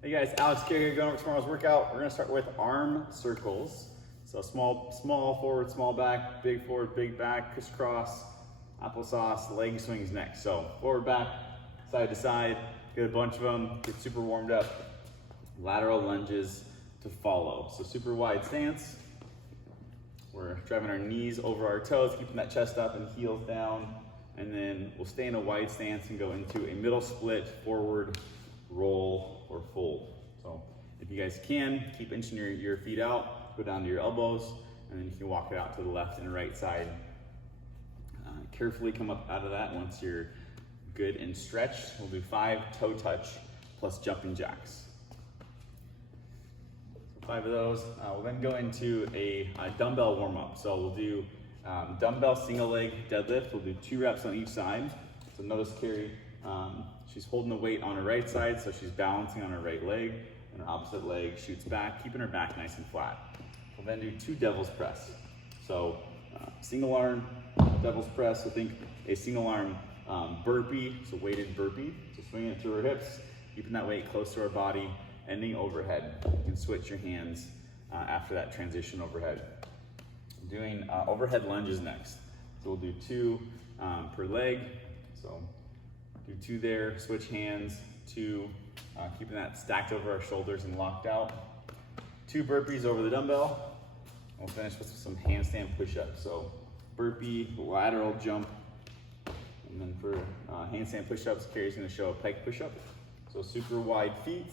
Hey guys, Alex Carey here, going over tomorrow's workout. We're gonna start with arm circles. So small forward, small back, big forward, big back, crisscross, applesauce, leg swings next. So forward, back, side to side, get a bunch of them, get super warmed up. Lateral lunges to follow. So super wide stance. We're driving our knees over our toes, keeping that chest up and heels down. And then we'll stay in a wide stance and go into a middle split, forward, roll, or fold. So if you guys can, keep inching your feet out, go down to your elbows, and then you can walk it out to the left and right side. Carefully come up out of that once you're good and stretched. We'll do 5 toe touch plus jumping jacks. So 5 of those. We'll then go into a dumbbell warm up. So we'll do dumbbell single leg deadlift. We'll do 2 reps on each side. So notice Carrie, she's holding the weight on her right side, so she's balancing on her right leg, and her opposite leg shoots back, keeping her back nice and flat. We'll then do 2 devil's press. So single arm devil's press, so think a single arm burpee, so weighted burpee. So swinging it through her hips, keeping that weight close to our body, ending overhead. You can switch your hands after that transition overhead. Doing overhead lunges next. So we'll do 2 per leg. So do 2 there, switch hands, 2, keeping that stacked over our shoulders and locked out. 2 burpees over the dumbbell. We'll finish with some handstand push-ups. So burpee, lateral jump, and then for handstand push-ups, Carrie's gonna show a pike push-up. So super wide feet,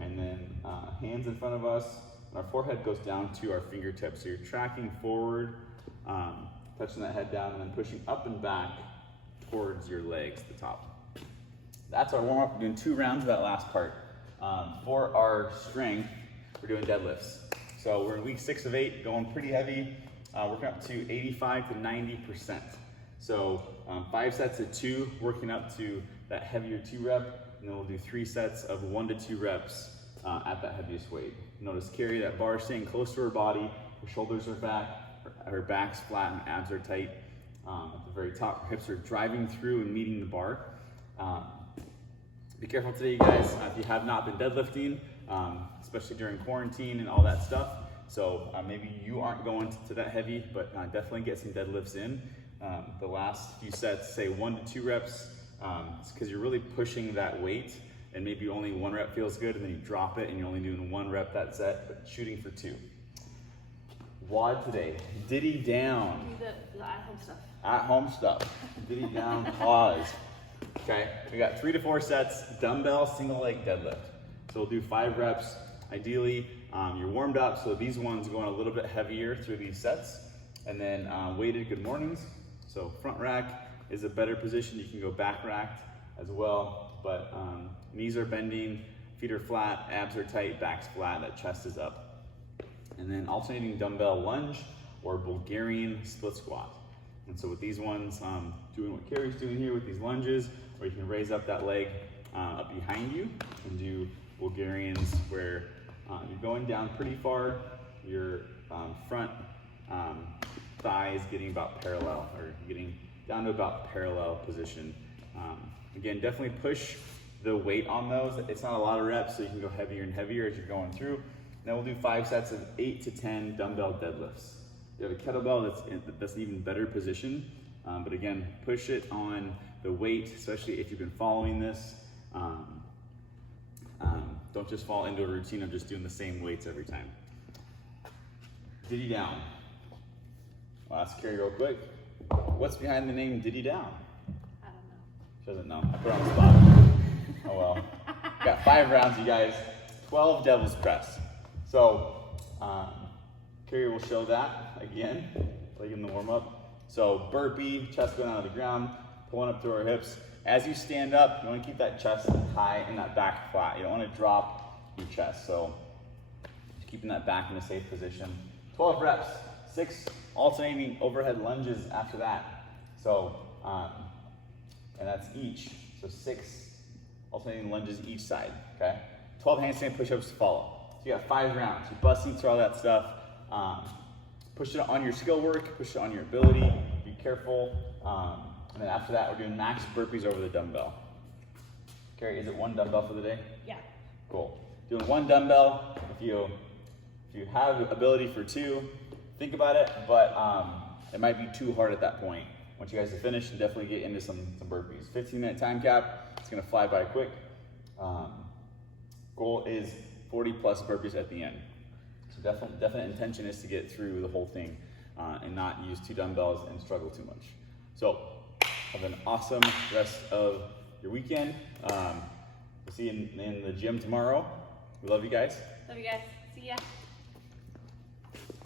and then hands in front of us, and our forehead goes down to our fingertips. So you're tracking forward, touching that head down, and then pushing up and back towards your legs, the top. That's our warm-up. We're doing 2 rounds of that last part. For our strength, we're doing deadlifts. So we're in week 6 of 8, going pretty heavy, working up to 85 to 90%. So 5 sets of 2, working up to that heavier 2 rep, and then we'll do 3 sets of 1 to 2 reps at that heaviest weight. Notice Carrie, that bar staying close to her body, her shoulders are back, her back's flat and abs are tight. At the very top, her hips are driving through and meeting the bar. Be careful today, you guys, if you have not been deadlifting, especially during quarantine and all that stuff. So maybe you aren't going to that heavy, but definitely get some deadlifts in. The last few sets, say 1 to 2 reps, it's because you're really pushing that weight, and maybe only 1 rep feels good, and then you drop it and you're only doing 1 rep that set, but shooting for 2. WOD today, diddy down. The at-home stuff. At-home stuff. Diddy down, pause. Okay, we got 3 to 4 sets, dumbbell single leg deadlift. So we'll do 5 reps. Ideally, you're warmed up, so these ones going a little bit heavier through these sets. And then weighted good mornings. So front rack is a better position. You can go back racked as well, but knees are bending, feet are flat, abs are tight, back's flat, that chest is up. And then alternating dumbbell lunge or Bulgarian split squat. And so with these ones, doing what Carrie's doing here with these lunges, or you can raise up that leg up behind you and do Bulgarians where you're going down pretty far, your front thigh is getting about parallel, or getting down to about parallel position. Again, definitely push the weight on those. It's not a lot of reps, so you can go heavier and heavier as you're going through. Then we'll do 5 sets of 8 to 10 dumbbell deadlifts. You have a kettlebell that's an even better position, but again, push it on the weight, especially if you've been following this. Don't just fall into a routine of just doing the same weights every time. Diddy down. I'll ask Carrie real quick. What's behind the name Diddy down? I don't know. She doesn't know. I put her on the spot. Oh well. Got 5 rounds, you guys. 12 devil's press. So, Carrie will show that again, like in the warm up. So burpee, chest going out of the ground, pulling up through our hips. As you stand up, you want to keep that chest high and that back flat. You don't want to drop your chest. So keeping that back in a safe position. 12 reps, 6 alternating overhead lunges after that. So, and that's each. So 6 alternating lunges each side, okay? 12 handstand push-ups to follow. So you got 5 rounds. You're busting through all that stuff. Push it on your skill work, push it on your ability, be careful. And then after that, we're doing max burpees over the dumbbell. Carrie, is it 1 dumbbell for the day? Yeah. Cool. Doing 1 dumbbell. If you have ability for 2, think about it, but it might be too hard at that point. Once you guys are finished, definitely get into some burpees. 15-minute time cap. It's gonna fly by quick. Goal is 40 plus burpees at the end. So definite intention is to get through the whole thing and not use 2 dumbbells and struggle too much. So have an awesome rest of your weekend. We'll see you in the gym tomorrow. We love you guys. Love you guys. See ya.